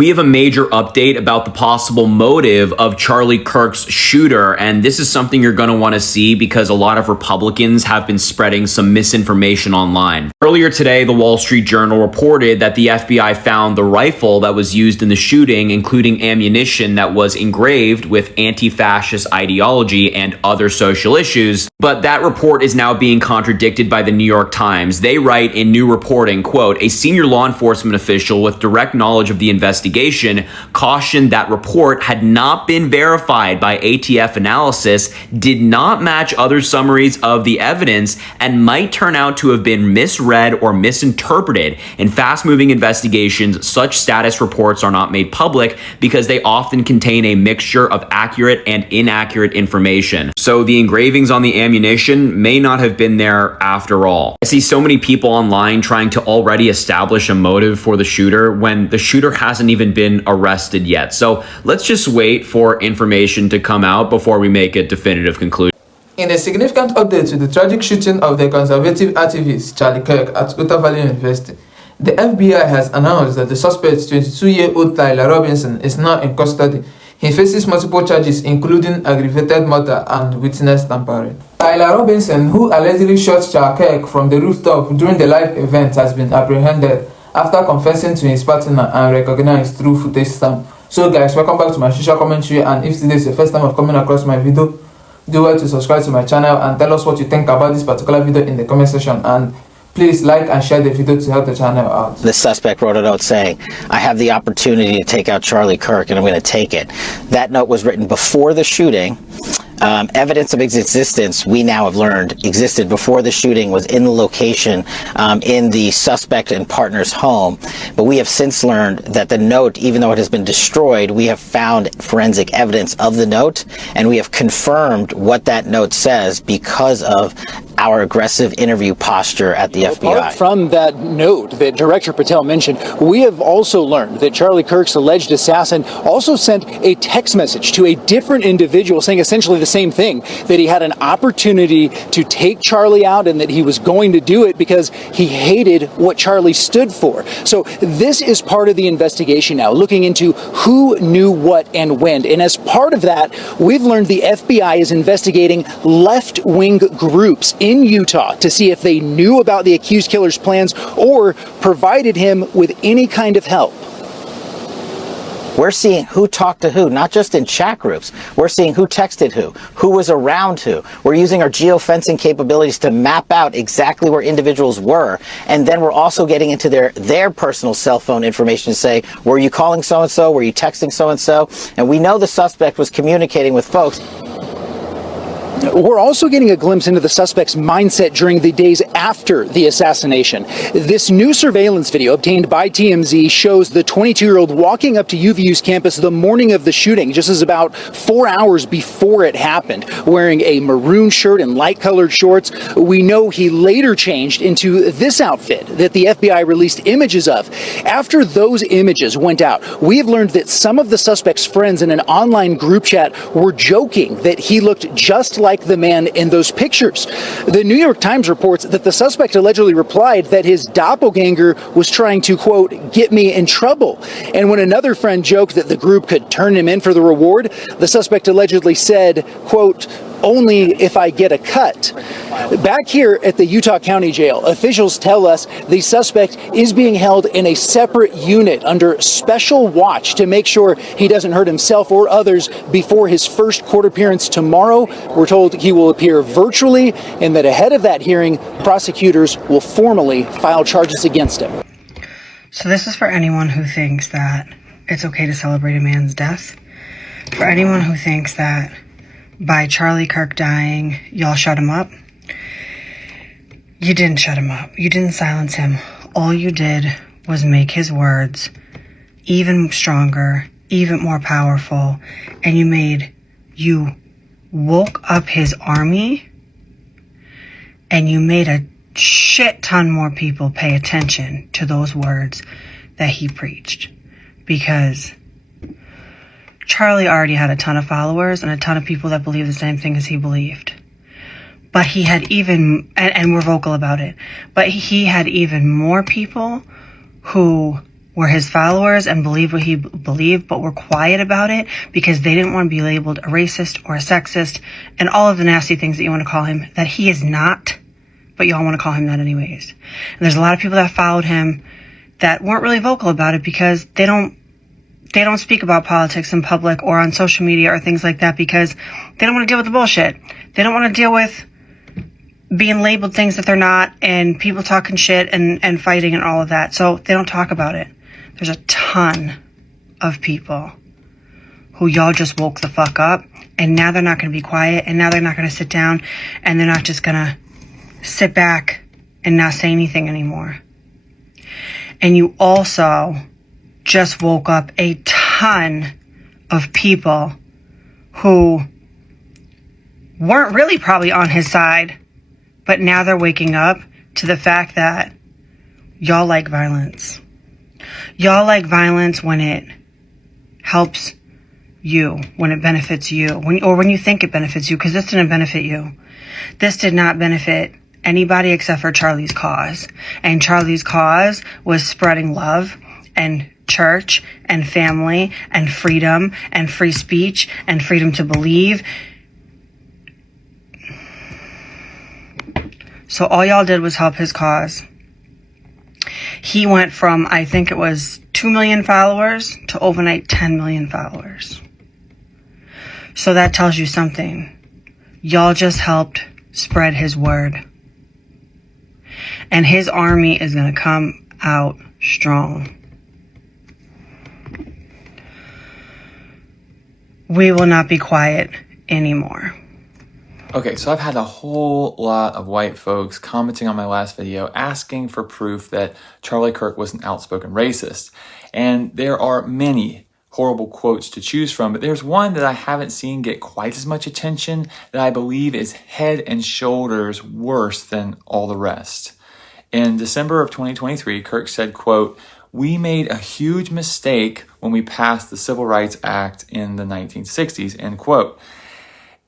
We have a major update about the possible motive of Charlie Kirk's shooter, and this is something you're going to want to see because a lot of Republicans have been spreading some misinformation online. Earlier today, the Wall Street Journal reported that the FBI found the rifle that was used in the shooting, including ammunition that was engraved with anti-fascist ideology and other social issues. But that report is now being contradicted by the New York Times. They write in new reporting, quote, "A senior law enforcement official with direct knowledge of the investigation cautioned that report had not been verified by ATF analysis, did not match other summaries of the evidence, and might turn out to have been misread or misinterpreted. In fast-moving investigations, such status reports are not made public because they often contain a mixture of accurate and inaccurate information." So the engravings on the ammunition may not have been there after all. I see so many people online trying to already establish a motive for the shooter when the shooter hasn't even been arrested yet. So let's just wait for information to come out before we make a definitive conclusion. In a significant update to the tragic shooting of the conservative activist Charlie Kirk at Utah Valley University, the FBI has announced that the suspect, 22-year-old Tyler Robinson, is now in custody. He faces multiple charges, including aggravated murder and witness tampering. Tyler Robinson, who allegedly shot Charlie Kirk from the rooftop during the live event, has been apprehended after confessing to his partner and recognized through footage stamp. So guys, welcome back to my social commentary, and if today is your first time of coming across my video, do well to subscribe to my channel and tell us what you think about this particular video in the comment section, and please like and share the video to help the channel out. The suspect wrote a note saying, "I have the opportunity to take out Charlie Kirk and I'm going to take it." That note was written before the shooting. Evidence of its existence, we now have learned, existed before the shooting, was in the location in the suspect and partner's home. But we have since learned that the note, even though it has been destroyed, we have found forensic evidence of the note, and we have confirmed what that note says because of our aggressive interview posture at the FBI. Apart from that note that Director Patel mentioned, we have also learned that Charlie Kirk's alleged assassin also sent a text message to a different individual saying essentially the same thing, that he had an opportunity to take Charlie out and that he was going to do it because he hated what Charlie stood for. So this is part of the investigation now, looking into who knew what and when. And as part of that, we've learned the FBI is investigating left-wing groups in Utah to see if they knew about the accused killer's plans or provided him with any kind of help. We're seeing who talked to who, not just in chat groups. We're seeing who texted who was around who. We're using our geofencing capabilities to map out exactly where individuals were. And then we're also getting into their personal cell phone information to say, were you calling so-and-so? Were you texting so-and-so? And we know the suspect was communicating with folks. We're also getting a glimpse into the suspect's mindset during the days after the assassination. This new surveillance video obtained by TMZ shows the 22-year-old walking up to UVU's campus the morning of the shooting, just as about 4 hours before it happened, wearing a maroon shirt and light-colored shorts. We know he later changed into this outfit that the FBI released images of. After those images went out, we have learned that some of the suspect's friends in an online group chat were joking that he looked just like the man in those pictures. The New York Times reports that the suspect allegedly replied that his doppelganger was trying to, quote, get me in trouble. And when another friend joked that the group could turn him in for the reward, the suspect allegedly said, quote, only if I get a cut. Back here at the Utah County Jail, officials tell us the suspect is being held in a separate unit under special watch to make sure he doesn't hurt himself or others before his first court appearance tomorrow. We're told he will appear virtually, and that ahead of that hearing, prosecutors will formally file charges against him. So this is for anyone who thinks that it's okay to celebrate a man's death. For anyone who thinks that by Charlie Kirk dying, y'all shut him up. You didn't shut him up. You didn't silence him. All you did was make his words even stronger, even more powerful, and you woke up his army, and you made a shit ton more people pay attention to those words that he preached. Because Charlie already had a ton of followers and a ton of people that believe the same thing as he believed. But he had and were vocal about it, but he had even more people who were his followers and believed what he believed, but were quiet about it because they didn't want to be labeled a racist or a sexist and all of the nasty things that you want to call him, that he is not, but y'all want to call him that anyways. And there's a lot of people that followed him that weren't really vocal about it because they don't speak about politics in public or on social media or things like that because they don't want to deal with the bullshit. They don't want to deal with being labeled things that they're not and people talking shit and fighting and all of that. So they don't talk about it. There's a ton of people who y'all just woke the fuck up, and now they're not going to be quiet, and now they're not going to sit down, and they're not just going to sit back and not say anything anymore. And you also just woke up a ton of people who weren't really probably on his side, but now they're waking up to the fact that y'all like violence. Y'all like violence when it helps you, when it benefits you, when you think it benefits you, because this didn't benefit you. This did not benefit anybody except for Charlie's cause. And Charlie's cause was spreading love and church and family and freedom and free speech and freedom to believe. So all y'all did was help his cause. He went from, I think it was 2 million followers to overnight 10 million followers. So that tells you something. Y'all just helped spread his word. And his army is going to come out strong. We will not be quiet anymore. Okay, so I've had a whole lot of white folks commenting on my last video asking for proof that Charlie Kirk was an outspoken racist. And there are many horrible quotes to choose from, but there's one that I haven't seen get quite as much attention that I believe is head and shoulders worse than all the rest. In December of 2023, Kirk said, quote, "We made a huge mistake when we passed the Civil Rights Act in the 1960s, end quote.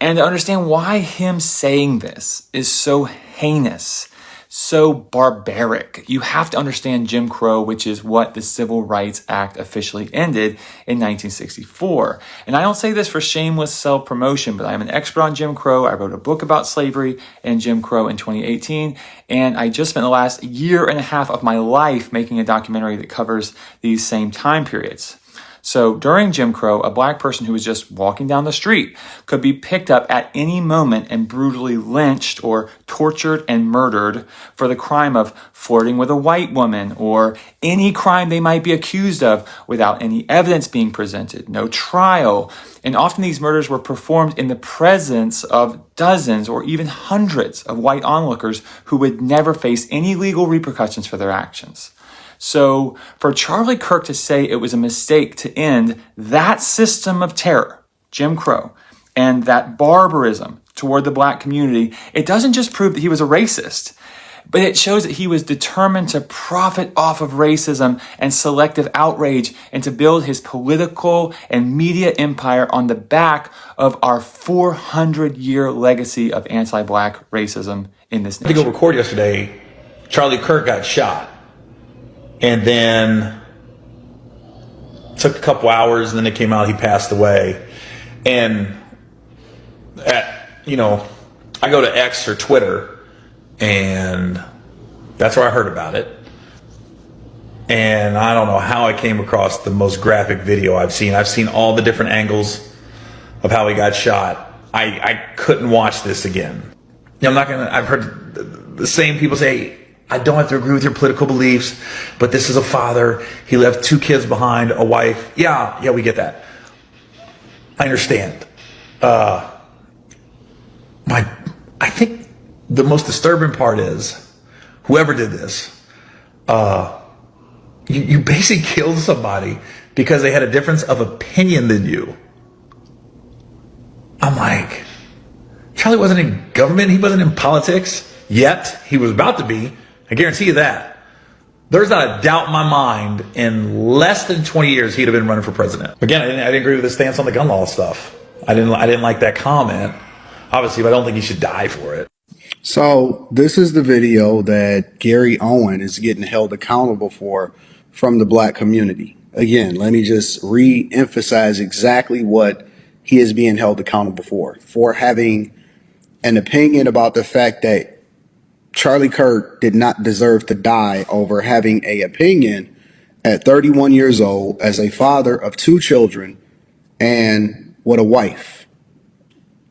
And to understand why him saying this is so heinous, so barbaric, you have to understand Jim Crow, which is what the Civil Rights Act officially ended in 1964. And I don't say this for shameless self-promotion, but I'm an expert on Jim Crow. I wrote a book about slavery and Jim Crow in 2018, and I just spent the last year and a half of my life making a documentary that covers these same time periods. So during Jim Crow, a black person who was just walking down the street could be picked up at any moment and brutally lynched or tortured and murdered for the crime of flirting with a white woman or any crime they might be accused of without any evidence being presented, no trial. And often these murders were performed in the presence of dozens or even hundreds of white onlookers who would never face any legal repercussions for their actions. So for Charlie Kirk to say it was a mistake to end that system of terror, Jim Crow, and that barbarism toward the black community, it doesn't just prove that he was a racist, but it shows that he was determined to profit off of racism and selective outrage and to build his political and media empire on the back of our 400-year legacy of anti-black racism in this nation. To go record yesterday, Charlie Kirk got shot. And then took a couple hours, and then it came out he passed away. And I go to X or Twitter, and that's where I heard about it. And I don't know how I came across the most graphic video I've seen. I've seen all the different angles of how he got shot. I couldn't watch this again. I've heard the same people say, I don't have to agree with your political beliefs, but this is a father. He left 2 kids behind, a wife. Yeah, we get that. I understand. I think the most disturbing part is, whoever did this, you basically killed somebody because they had a difference of opinion than you. I'm like, Charlie wasn't in government. He wasn't in politics yet. He was about to be. I guarantee you that. There's not a doubt in my mind in less than 20 years he'd have been running for president. Again, I didn't agree with his stance on the gun law stuff. I didn't like that comment, obviously, but I don't think he should die for it. So this is the video that Gary Owen is getting held accountable for from the black community. Again, let me just re-emphasize exactly what he is being held accountable for having an opinion about the fact that Charlie Kirk did not deserve to die over having an opinion at 31 years old as a father of 2 children and with a wife.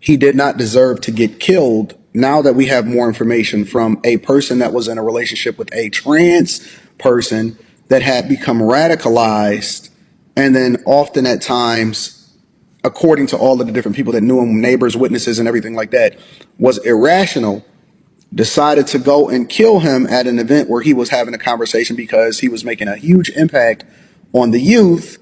He did not deserve to get killed now that we have more information from a person that was in a relationship with a trans person that had become radicalized, and then often at times, according to all of the different people that knew him, neighbors, witnesses, and everything like that, was irrational, decided to go and kill him at an event where he was having a conversation because he was making a huge impact on the youth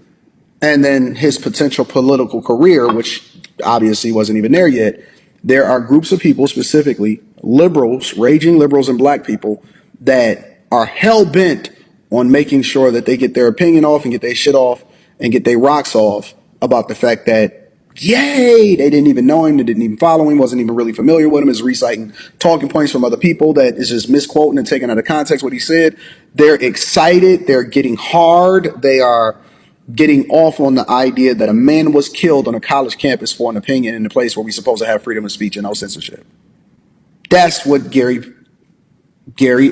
and then his potential political career, which obviously wasn't even there yet. There are groups of people, specifically liberals, raging liberals and black people, that are hell-bent on making sure that they get their opinion off and get their shit off and get their rocks off about the fact that, yay, they didn't even know him, they didn't even follow him, wasn't even really familiar with him, is reciting talking points from other people that is just misquoting and taking out of context what he said. They're excited, they're getting hard, they are getting off on the idea that a man was killed on a college campus for an opinion in a place where we're supposed to have freedom of speech and no censorship. That's what Gary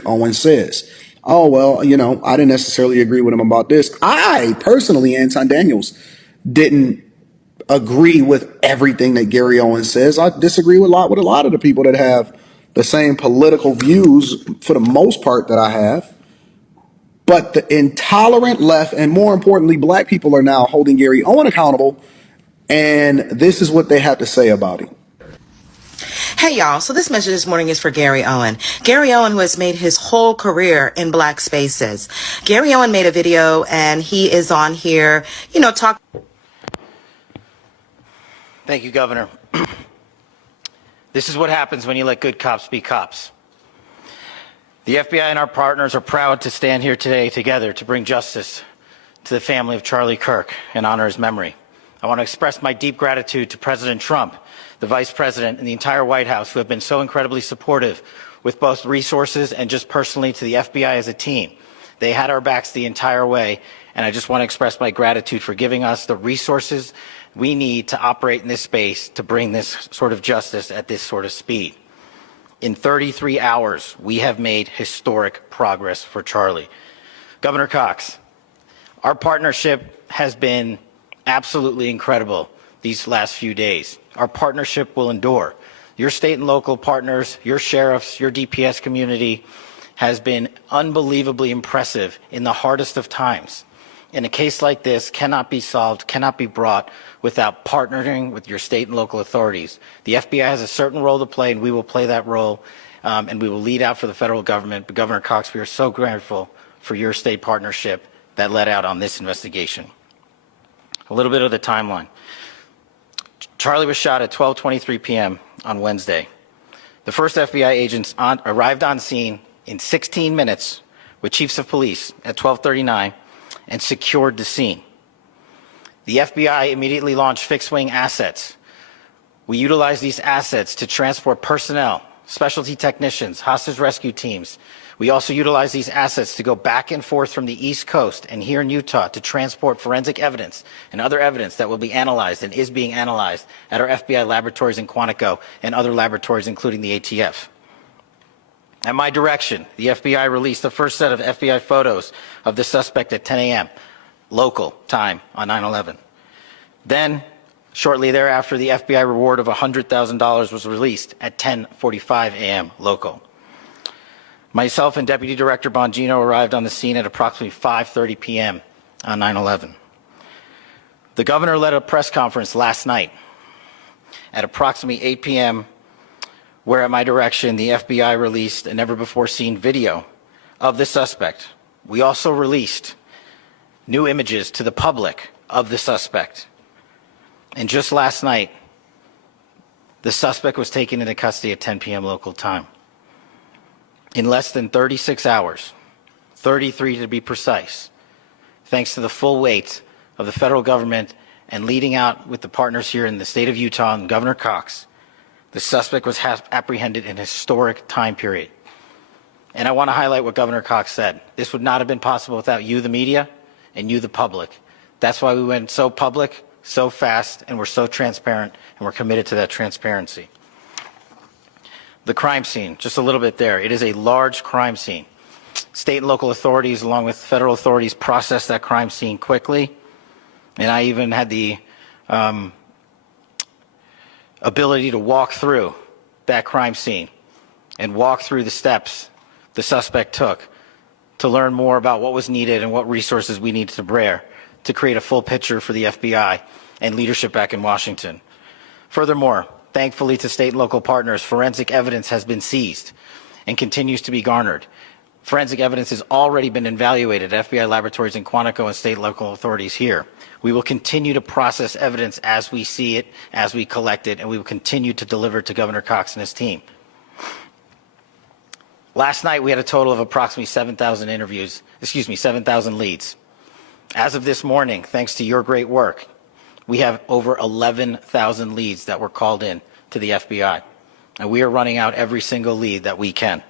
Owens says. Oh, well, I didn't necessarily agree with him about this. I personally, Anton Daniels, didn't agree with everything that Gary Owens says. I disagree with a lot of the people that have the same political views for the most part that I have. But the intolerant left, and more importantly, black people, are now holding Gary Owen accountable, and this is what they have to say about him. Hey y'all, so this message this morning is for Gary Owen. Gary Owen, who has made his whole career in black spaces. Gary Owen made a video and he is on here, talk. Thank you, Governor. This is what happens when you let good cops be cops. The FBI and our partners are proud to stand here today together to bring justice to the family of Charlie Kirk and honor his memory. I want to express my deep gratitude to President Trump, the Vice President, and the entire White House, who have been so incredibly supportive with both resources and just personally to the FBI as a team. They had our backs the entire way, and I just want to express my gratitude for giving us the resources we need to operate in this space to bring this sort of justice at this sort of speed. In 33 hours, we have made historic progress for Charlie. Governor Cox, our partnership has been absolutely incredible these last few days. Our partnership will endure. Your state and local partners, your sheriffs, your DPS community has been unbelievably impressive in the hardest of times. And a case like this cannot be solved, cannot be brought without partnering with your state and local authorities. The FBI has a certain role to play, and we will play that role, and we will lead out for the federal government. But Governor Cox, we are so grateful for your state partnership that led out on this investigation. A little bit of the timeline. Charlie was shot at 12:23 p.m. on Wednesday. The first FBI agents arrived on scene in 16 minutes with chiefs of police at 12:39 and secured the scene. The FBI immediately launched fixed-wing assets. We utilized these assets to transport personnel, specialty technicians, hostage rescue teams. We also utilized these assets to go back and forth from the East Coast and here in Utah to transport forensic evidence and other evidence that will be analyzed and is being analyzed at our FBI laboratories in Quantico and other laboratories, including the ATF. At my direction, the FBI released the first set of FBI photos of the suspect at 10 a.m. local time on 9/11. Then, shortly thereafter, the FBI reward of $100,000 was released at 10:45 a.m. local. Myself and Deputy Director Bongino arrived on the scene at approximately 5:30 p.m. on 9/11. The governor led a press conference last night at approximately 8 p.m., where at my direction, the FBI released a never-before-seen video of the suspect. We also released new images to the public of the suspect. And just last night, the suspect was taken into custody at 10 p.m. local time. In less than 36 hours, 33 to be precise, thanks to the full weight of the federal government and leading out with the partners here in the state of Utah and Governor Cox, the suspect was apprehended in a historic time period. And I want to highlight what Governor Cox said. This would not have been possible without you, the media, and you, the public. That's why we went so public, so fast, and we're so transparent, and we're committed to that transparency. The crime scene, just a little bit there. It is a large crime scene. State and local authorities, along with federal authorities, processed that crime scene quickly. And I even had the ability to walk through that crime scene and walk through the steps the suspect took to learn more about what was needed and what resources we needed to bear to create a full picture for the FBI and leadership back in Washington. Furthermore, thankfully to state and local partners, forensic evidence has been seized and continues to be garnered. Forensic evidence has already been evaluated at FBI laboratories in Quantico and state and local authorities here. We will continue to process evidence as we see it, as we collect it, and we will continue to deliver to Governor Cox and his team. Last night, we had a total of approximately 7,000 leads. As of this morning, thanks to your great work, we have over 11,000 leads that were called in to the FBI. And we are running out every single lead that we can.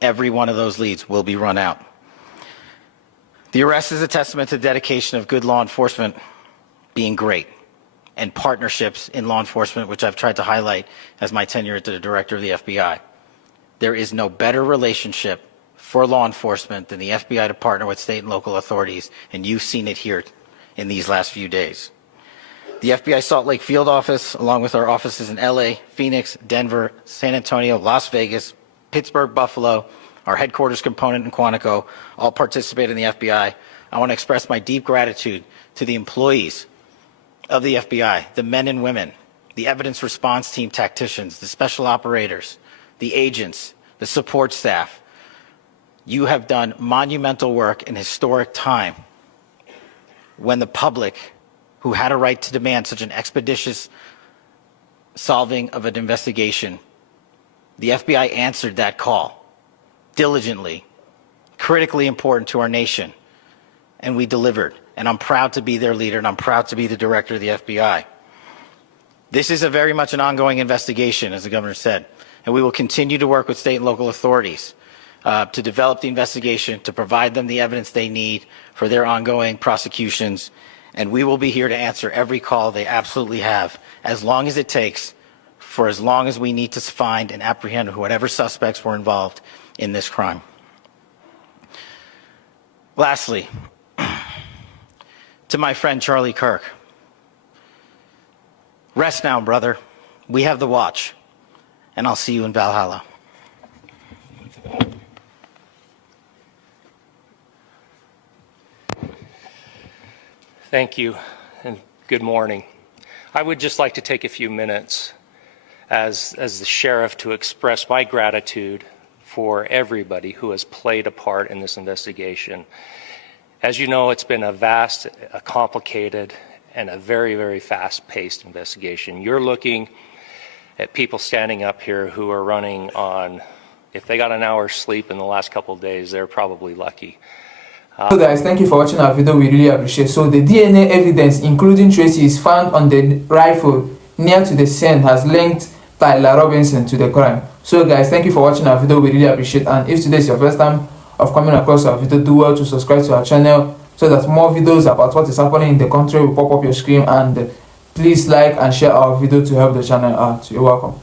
Every one of those leads will be run out. The arrest is a testament to the dedication of good law enforcement being great and partnerships in law enforcement, which I've tried to highlight as my tenure as the director of the FBI. There is no better relationship for law enforcement than the FBI to partner with state and local authorities, and you've seen it here in these last few days. The FBI Salt Lake Field Office, along with our offices in LA, Phoenix, Denver, San Antonio, Las Vegas, Pittsburgh, Buffalo, our headquarters component in Quantico, all participate in the FBI. I want to express my deep gratitude to the employees of the FBI, the men and women, the evidence response team tacticians, the special operators, the agents, the support staff. You have done monumental work in historic time when the public, who had a right to demand such an expeditious solving of an investigation, the FBI answered that call diligently, critically important to our nation, and we delivered. And I'm proud to be their leader, and I'm proud to be the director of the FBI. This is very much an ongoing investigation, as the governor said, and we will continue to work with state and local authorities to develop the investigation, to provide them the evidence they need for their ongoing prosecutions, and we will be here to answer every call they absolutely have, as long as it takes, for as long as we need to find and apprehend whatever suspects were involved in this crime. Lastly, to my friend Charlie Kirk, rest now, brother. We have the watch, and I'll see you in Valhalla. Thank you, and good morning. I would just like to take a few minutes as the sheriff to express my gratitude for everybody who has played a part in this investigation. As you know, it's been a vast, a complicated, and a very, very fast-paced investigation. You're looking at people standing up here who are running on, if they got an hour's sleep in the last couple of days, they're probably lucky. So guys, thank you for watching our video. We really appreciate it. So the DNA evidence, including traces found on the rifle near to the scene, has linked Tyler Robinson to the crime. So guys, thank you for watching our video. We really appreciate it. And if today is your first time of coming across our video, do well to subscribe to our channel so that more videos about what is happening in the country will pop up your screen. And please like and share our video to help the channel out. You're welcome.